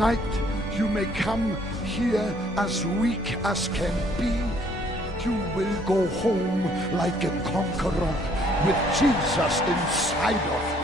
Tonight, you may come here as weak as can be. You will go home like a conqueror with Jesus inside of you.